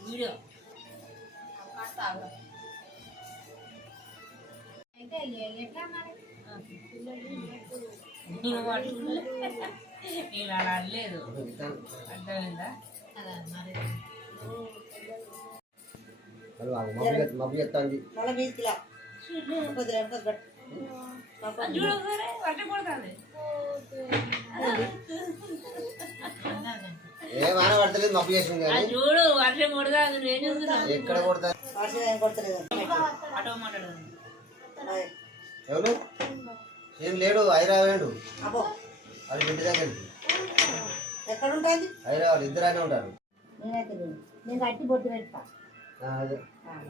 video అయితే ఎట్లా మరి నేను అలా అనలేదు అర్థమైందా మబ్బు చెప్తాంది చూడు వర్షం కొడుతుంది ఏ వాన పడతలేదు మబ్బు చేసింది చూడు వర్షం కొడుతుంది నువ్వేం చూస్తున్నావు ఎక్కడ కొడతా ఆటో మాట్లాడదు ఎవరు ఏం లేడు హైదరాబాద్ వాళ్ళ ఇంటి దగ్గరికి ఎక్కడ ఉంటుంది హైదరాబాద్ ఇద్దరు ఉంటారు నేను కట్టి బొట్టు పెడతా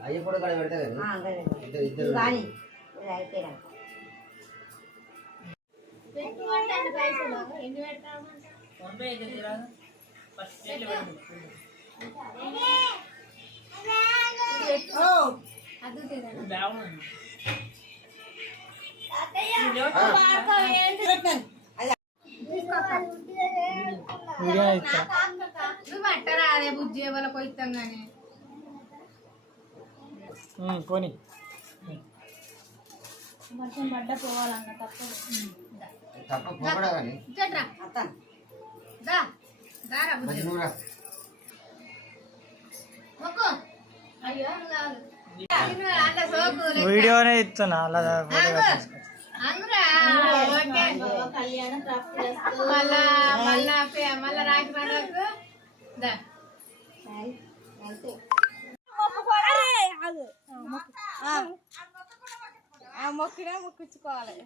అయ్యి కూడా ఇక్కడ పెడతా కానీ ఇద్దరు కానీ అయిపోయినా పైసలు ఎన్ని పెడతామంటే ఫోన్ పే దగ్గర ఫస్ట్ బాగుంది నువ్వు పట్టరా అదే బుజ్జి వాళ్ళకి పోయిస్తాం కానీ పోనీ వర్షం పడ్డ పోవాలన్న తప్పదు తప్ప పోకడా కానీ దారా బుజ్జి మొక్కు అయ్యో అట్లా సోకు వీడియోనే ఇస్తున్నా అలా అందురా ఓకే మళ్ళా మళ్ళా మళ్ళా రాకి పండుగకు దా మొక్కినా మొక్కించుకోవాలి